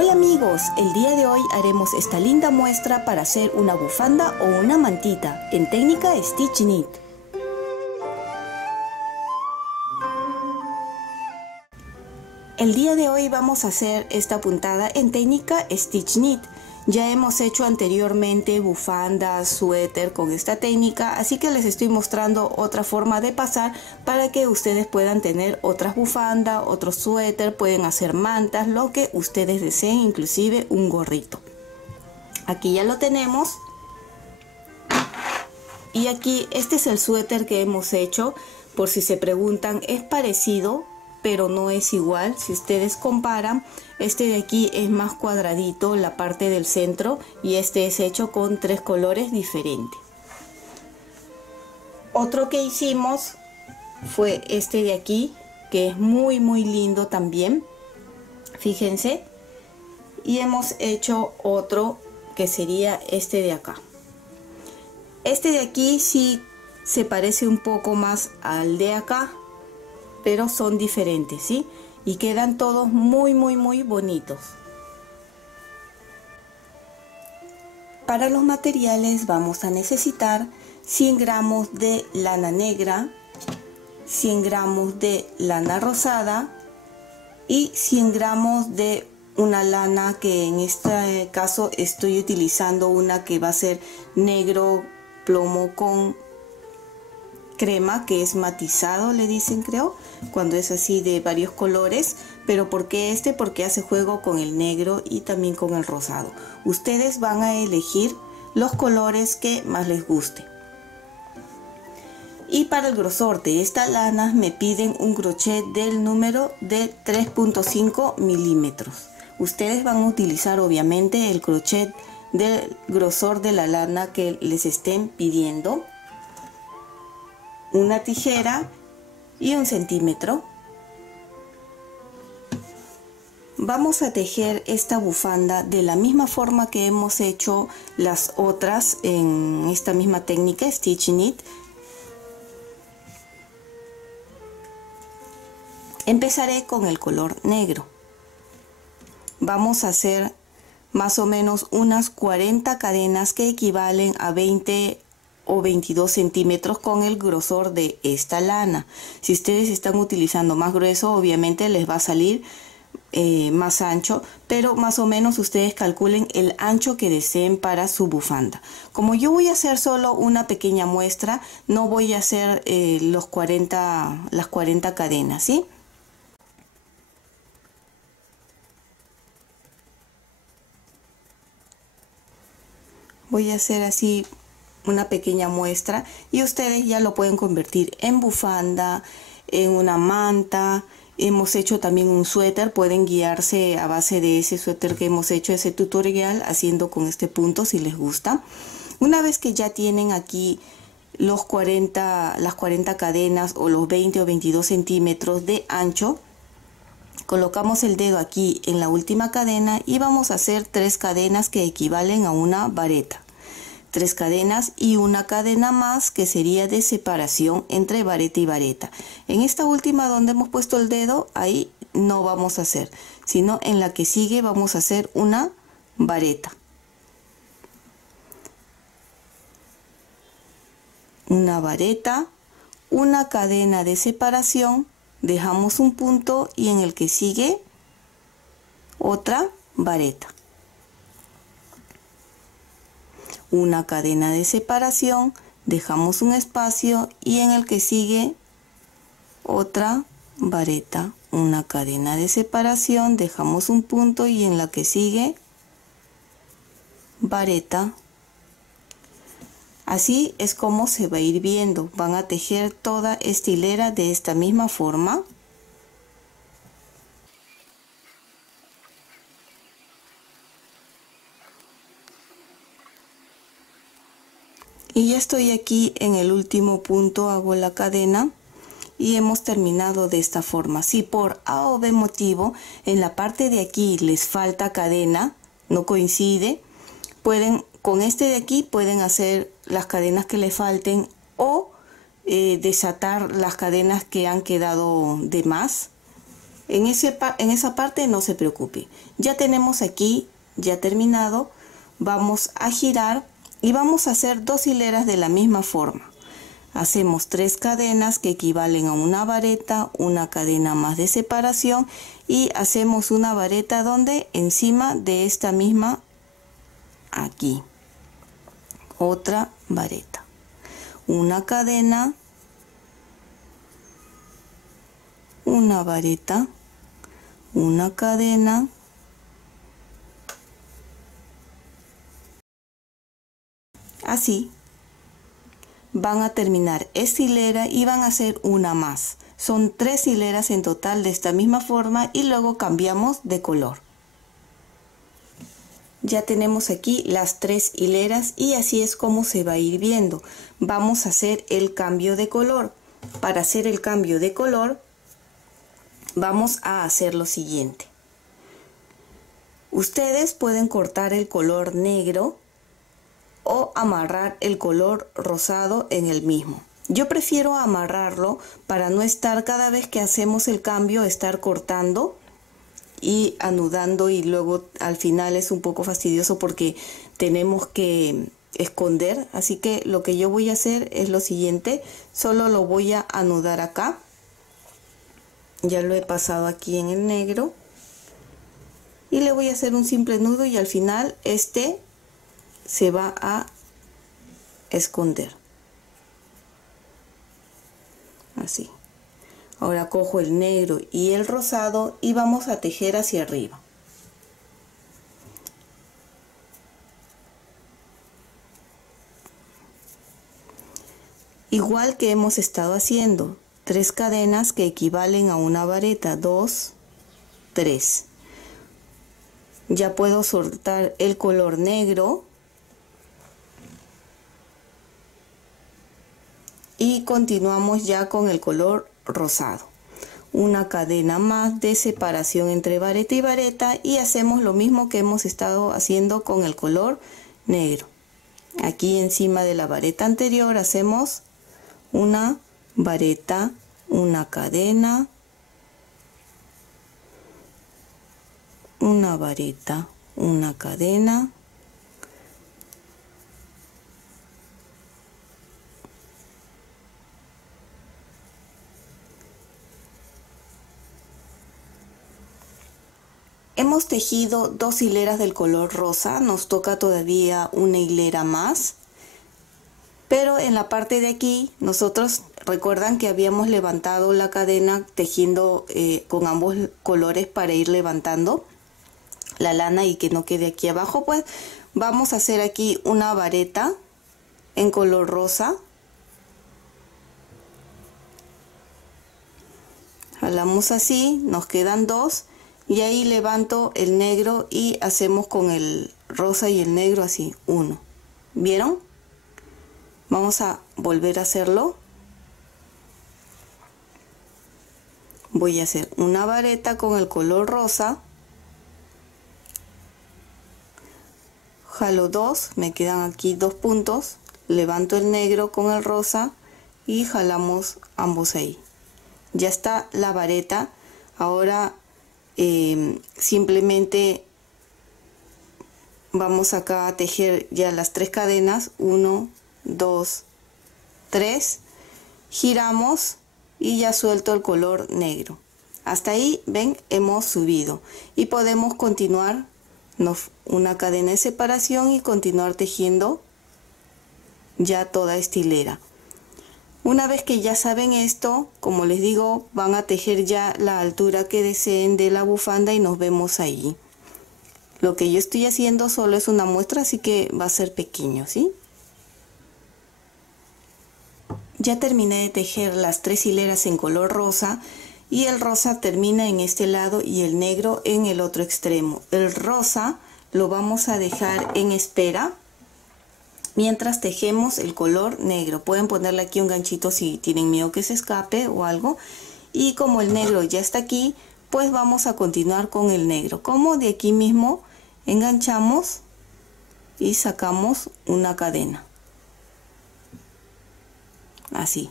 Hola amigos, el día de hoy haremos esta linda muestra para hacer una bufanda o una mantita en técnica Stitch Knit. El día de hoy vamos a hacer esta puntada en técnica Stitch Knit. Ya hemos hecho anteriormente bufandas, suéter con esta técnica, así que les estoy mostrando otra forma de pasar para que ustedes puedan tener otras bufandas, otros suéter, pueden hacer mantas, lo que ustedes deseen, inclusive un gorrito. Aquí ya lo tenemos. Y aquí este es el suéter que hemos hecho, por si se preguntan, es parecido pero no es igual. Si ustedes comparan, este de aquí es más cuadradito la parte del centro y este es hecho con 3 colores diferentes. Otro que hicimos fue este de aquí, que es muy lindo también, fíjense, y hemos hecho otro que sería este de acá. Este de aquí sí se parece un poco más al de acá, pero son diferentes, ¿sí? Y quedan todos muy bonitos. Para los materiales vamos a necesitar 100 gramos de lana negra, 100 gramos de lana rosada y 100 gramos de una lana que en este caso estoy utilizando una que va a ser negro plomo con crema, que es matizado, le dicen, creo, cuando es así de varios colores. Pero ¿por qué este? Porque hace juego con el negro y también con el rosado. Ustedes van a elegir los colores que más les guste. Y para el grosor de esta lana me piden un crochet del número de 3.5 milímetros. Ustedes van a utilizar obviamente el crochet del grosor de la lana que les estén pidiendo, una tijera y 1 centímetro. Vamos a tejer esta bufanda de la misma forma que hemos hecho las otras en esta misma técnica Stitch Knit. Empezaré con el color negro. Vamos a hacer más o menos unas 40 cadenas que equivalen a 20 o 22 centímetros con el grosor de esta lana. Si ustedes están utilizando más grueso, obviamente les va a salir más ancho, pero más o menos ustedes calculen el ancho que deseen para su bufanda. Como yo voy a hacer solo una pequeña muestra, no voy a hacer las 40 cadenas, ¿sí? Voy a hacer así una pequeña muestra y ustedes ya lo pueden convertir en bufanda, en una manta. Hemos hecho también un suéter, pueden guiarse a base de ese suéter que hemos hecho, ese tutorial, haciendo con este punto si les gusta. Una vez que ya tienen aquí las 40 cadenas o los 20 o 22 centímetros de ancho, colocamos el dedo aquí en la última cadena y vamos a hacer 3 cadenas que equivalen a una vareta. 3 cadenas y una cadena más que sería de separación entre vareta y vareta. En esta última donde hemos puesto el dedo, ahí no vamos a hacer, sino en la que sigue vamos a hacer una vareta. Una vareta, una cadena de separación, dejamos un punto y en el que sigue otra vareta. Una cadena de separación, dejamos un espacio y en el que sigue otra vareta. Una cadena de separación, dejamos un punto y en la que sigue vareta. Así es como se va a ir viendo. Van a tejer toda esta hilera de esta misma forma. Y ya estoy aquí en el último punto, hago la cadena y hemos terminado de esta forma. Si por A o B motivo en la parte de aquí les falta cadena, no coincide, con este de aquí pueden hacer las cadenas que les falten o desatar las cadenas que han quedado de más. en esa parte no se preocupe. Ya tenemos aquí, ya terminado. Vamos a girar y vamos a hacer 2 hileras de la misma forma. Hacemos 3 cadenas que equivalen a una vareta, una cadena más de separación y hacemos una vareta donde encima de esta misma, aquí, otra vareta, una cadena, una vareta, una cadena, así van a terminar esta hilera y van a hacer una más. Son 3 hileras en total de esta misma forma y luego cambiamos de color. Ya tenemos aquí las 3 hileras y así es como se va a ir viendo. Vamos a hacer el cambio de color. Para hacer el cambio de color vamos a hacer lo siguiente. Ustedes pueden cortar el color negro o amarrar el color rosado en el mismo. Yo prefiero amarrarlo para no estar cada vez que hacemos el cambio, estar cortando y anudando, y luego al final es un poco fastidioso porque tenemos que esconder. Así que lo que yo voy a hacer es lo siguiente, solo lo voy a anudar acá. Ya lo he pasado aquí en el negro y le voy a hacer un simple nudo y al final este se va a esconder. Así. Ahora cojo el negro y el rosado y vamos a tejer hacia arriba. Igual que hemos estado haciendo, 3 cadenas que equivalen a una vareta, 2, 3. Ya puedo soltar el color negro y continuamos ya con el color rosado. Una cadena más de separación entre vareta y vareta y hacemos lo mismo que hemos estado haciendo con el color negro. Aquí encima de la vareta anterior hacemos una vareta, una cadena, una vareta, una cadena, hemos tejido 2 hileras del color rosa, nos toca todavía una hilera más, pero en la parte de aquí nosotros recuerdan que habíamos levantado la cadena tejiendo con ambos colores para ir levantando la lana y que no quede aquí abajo. Pues vamos a hacer aquí una vareta en color rosa, jalamos así, nos quedan 2 y ahí levanto el negro y hacemos con el rosa y el negro así, 1. ¿Vieron? Vamos a volver a hacerlo. Voy a hacer una vareta con el color rosa, jalo 2, me quedan aquí 2 puntos, levanto el negro con el rosa y jalamos ambos ahí. Ya está la vareta. Ahora simplemente vamos acá a tejer ya las 3 cadenas, 1, 2, 3, giramos y ya suelto el color negro. Hasta ahí, ven, hemos subido y podemos continuar una cadena de separación y continuar tejiendo ya toda esta hilera. Una vez que ya saben esto, como les digo, van a tejer ya la altura que deseen de la bufanda y nos vemos ahí. Lo que yo estoy haciendo solo es una muestra, así que va a ser pequeño, ¿sí? Ya terminé de tejer las 3 hileras en color rosa y el rosa termina en este lado y el negro en el otro extremo. El rosa lo vamos a dejar en espera mientras tejemos el color negro. Pueden ponerle aquí un ganchito si tienen miedo que se escape o algo. Y como el negro ya está aquí, pues vamos a continuar con el negro. Como de aquí mismo enganchamos y sacamos una cadena. Así.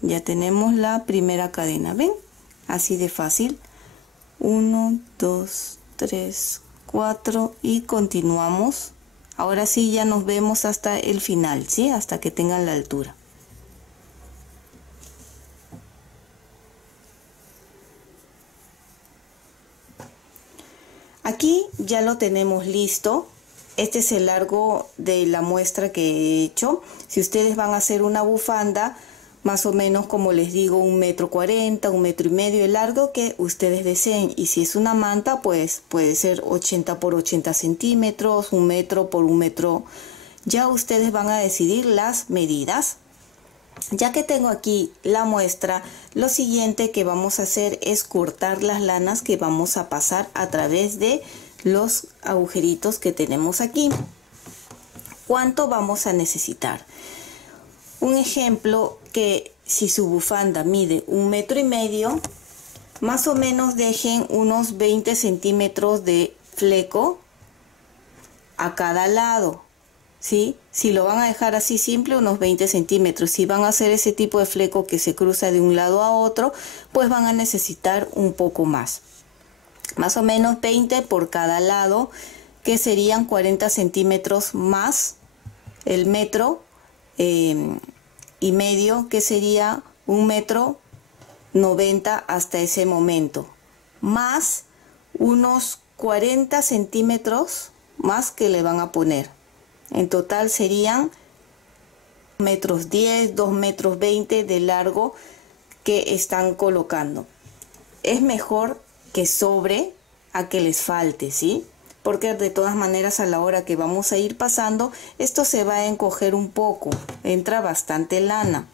Ya tenemos la primera cadena, ¿ven? así de fácil. 1, 2, 3, 4 y continuamos. Ahora sí ya nos vemos hasta el final, ¿sí? Hasta que tengan la altura. Aquí ya lo tenemos listo. Este es el largo de la muestra que he hecho. Si ustedes van a hacer una bufanda, más o menos, como les digo, 1,40 m, 1,5 m de largo que ustedes deseen. Y si es una manta, pues puede ser 80 por 80 centímetros, 1 metro por 1 metro. Ya ustedes van a decidir las medidas. Ya que tengo aquí la muestra, lo siguiente que vamos a hacer es cortar las lanas que vamos a pasar a través de los agujeritos que tenemos aquí. ¿Cuánto vamos a necesitar? Un ejemplo, que si su bufanda mide 1,5 m, más o menos dejen unos 20 centímetros de fleco a cada lado, ¿sí? Si lo van a dejar así simple, unos 20 centímetros. Si van a hacer ese tipo de fleco que se cruza de un lado a otro, pues van a necesitar un poco más. Más o menos 20 por cada lado, que serían 40 centímetros más el metro y medio, que sería 1,90 m hasta ese momento, más unos 40 centímetros más que le van a poner. En total serían 2,10 m, 2,20 m de largo que están colocando. Es mejor que sobre a que les falte, ¿sí? Porque de todas maneras, a la hora que vamos a ir pasando, esto se va a encoger un poco, entra bastante lana.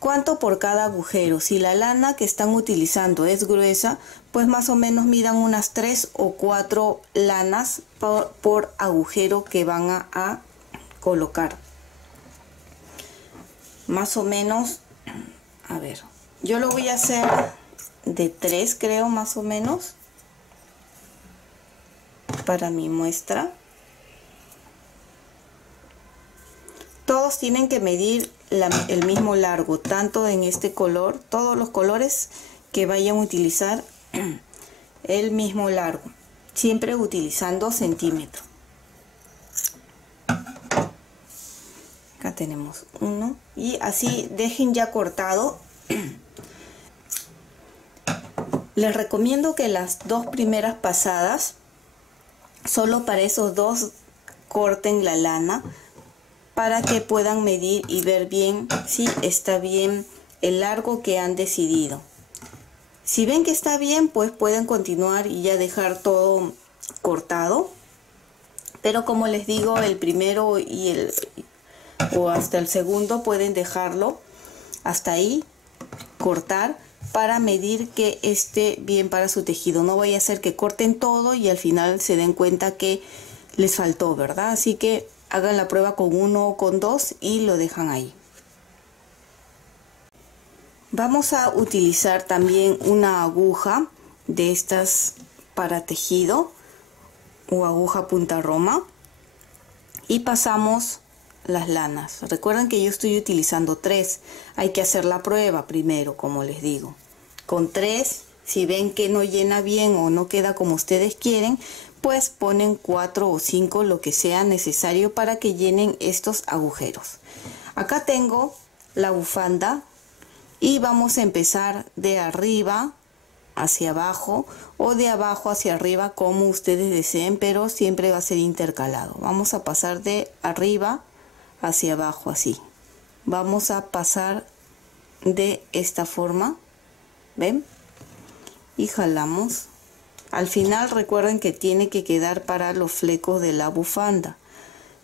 ¿Cuánto por cada agujero? Si la lana que están utilizando es gruesa, pues más o menos midan unas 3 o 4 lanas por agujero que van a colocar. Más o menos, a ver, yo lo voy a hacer de 3, creo, más o menos, para mi muestra. Todos tienen que medir el mismo largo, tanto en este color, todos los colores que vayan a utilizar el mismo largo, siempre utilizando centímetros. Acá tenemos uno y así dejen ya cortado. Les recomiendo que las 2 primeras pasadas, solo para esos 2 corten la lana, para que puedan medir y ver bien si está bien el largo que han decidido. Si ven que está bien, pues pueden continuar y ya dejar todo cortado. Pero como les digo, el primero o hasta el segundo pueden dejarlo hasta ahí, cortar, para medir que esté bien para su tejido. No vaya a ser que corten todo y al final se den cuenta que les faltó, ¿verdad? Así que hagan la prueba con 1 o con 2 y lo dejan ahí. Vamos a utilizar también una aguja de estas para tejido o aguja punta roma y pasamos las lanas. Recuerden que yo estoy utilizando 3. Hay que hacer la prueba primero, como les digo. Con 3, si ven que no llena bien o no queda como ustedes quieren, pues ponen 4 o 5, lo que sea necesario para que llenen estos agujeros. Acá tengo la bufanda y vamos a empezar de arriba hacia abajo o de abajo hacia arriba, como ustedes deseen, pero siempre va a ser intercalado. Vamos a pasar de arriba hacia abajo, así. Vamos a pasar de esta forma, ¿ven? Y jalamos. Al final recuerden que tiene que quedar para los flecos de la bufanda.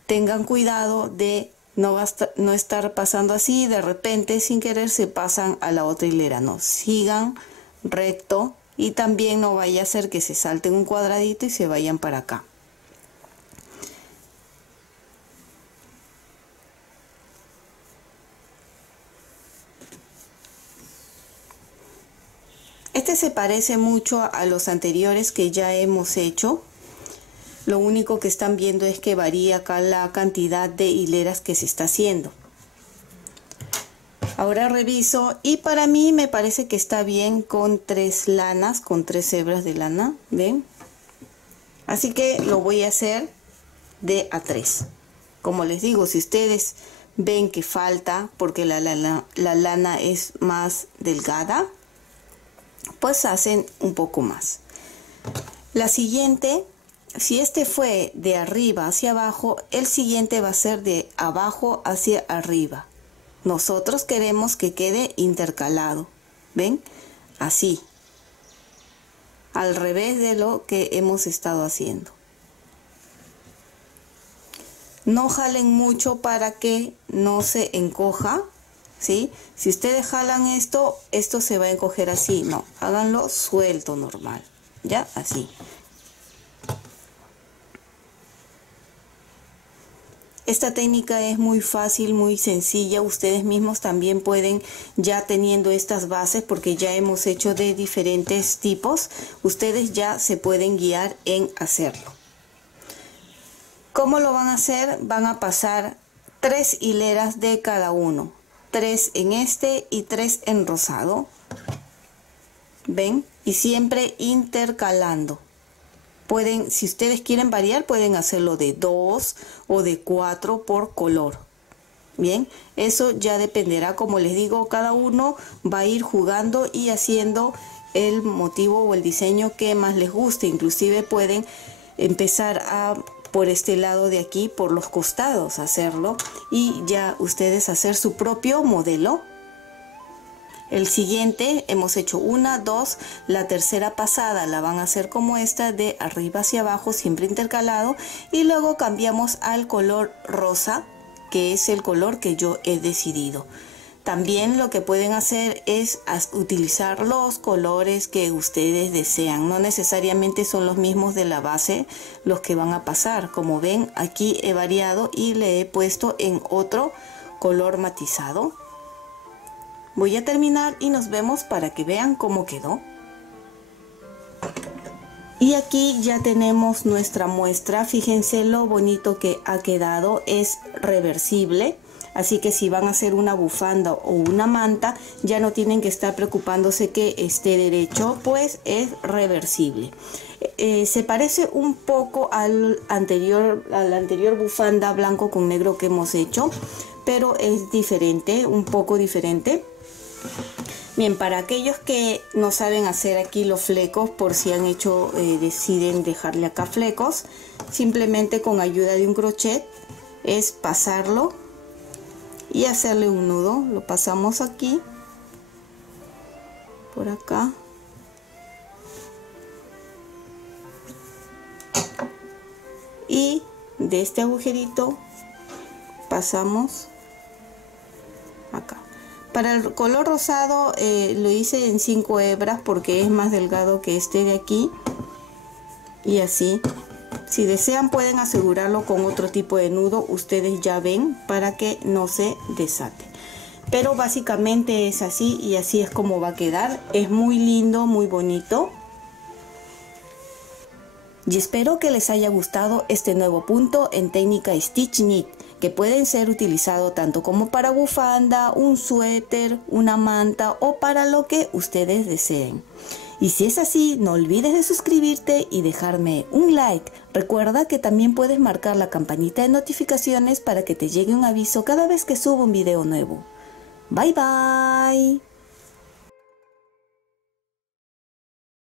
Tengan cuidado de no estar pasando así, de repente sin querer se pasan a la otra hilera. No, sigan recto y también no vaya a ser que se salten un cuadradito y se vayan para acá. Este se parece mucho a los anteriores que ya hemos hecho. Lo único que están viendo es que varía acá la cantidad de hileras que se está haciendo. Ahora reviso y para mí me parece que está bien con 3 lanas, con 3 hebras de lana, ¿ven? Así que lo voy a hacer de a 3. Como les digo, si ustedes ven que falta porque la lana es más delgada, pues hacen un poco más. La siguiente, si este fue de arriba hacia abajo, el siguiente va a ser de abajo hacia arriba. Nosotros queremos que quede intercalado, ¿ven? Así, al revés de lo que hemos estado haciendo. No jalen mucho para que no se encoja, ¿sí? Si ustedes jalan esto, esto se va a encoger así. No, háganlo suelto, normal, ¿ya? Así. Esta técnica es muy fácil, muy sencilla. Ustedes mismos también pueden, ya teniendo estas bases, porque ya hemos hecho de diferentes tipos, ustedes ya se pueden guiar en hacerlo. ¿Cómo lo van a hacer? Van a pasar 3 hileras de cada uno. 3 en este y 3 en rosado. ¿Ven? Y siempre intercalando. Pueden, si ustedes quieren variar, pueden hacerlo de 2 o de 4 por color. Bien, eso ya dependerá, como les digo, cada uno va a ir jugando y haciendo el motivo o el diseño que más les guste. Inclusive pueden empezar por este lado de aquí, por los costados, hacerlo y ya ustedes hacer su propio modelo. El siguiente hemos hecho 1, 2, la tercera pasada la van a hacer como esta, de arriba hacia abajo, siempre intercalado, y luego cambiamos al color rosa, que es el color que yo he decidido. También lo que pueden hacer es utilizar los colores que ustedes desean. No necesariamente son los mismos de la base los que van a pasar. Como ven, aquí he variado y le he puesto en otro color matizado. Voy a terminar y nos vemos para que vean cómo quedó. Y aquí ya tenemos nuestra muestra. Fíjense lo bonito que ha quedado. Es reversible. Así que si van a hacer una bufanda o una manta, ya no tienen que estar preocupándose que esté derecho, pues es reversible. Se parece un poco a la anterior bufanda blanco con negro que hemos hecho, pero es diferente, un poco diferente. Bien, para aquellos que no saben hacer aquí los flecos, por si han hecho, deciden dejarle acá flecos, simplemente con ayuda de un crochet es pasarlo y hacerle un nudo. Lo pasamos aquí, por acá, y de este agujerito pasamos acá. Para el color rosado lo hice en 5 hebras porque es más delgado que este de aquí, y así. Si desean pueden asegurarlo con otro tipo de nudo, ustedes ya ven, para que no se desate. Pero básicamente es así y así es como va a quedar. Es muy lindo, muy bonito. Y espero que les haya gustado este nuevo punto en técnica Stitch Knit, que pueden ser utilizados tanto como para bufanda, un suéter, una manta o para lo que ustedes deseen. Y si es así, no olvides de suscribirte y dejarme un like. Recuerda que también puedes marcar la campanita de notificaciones para que te llegue un aviso cada vez que subo un video nuevo. Bye bye.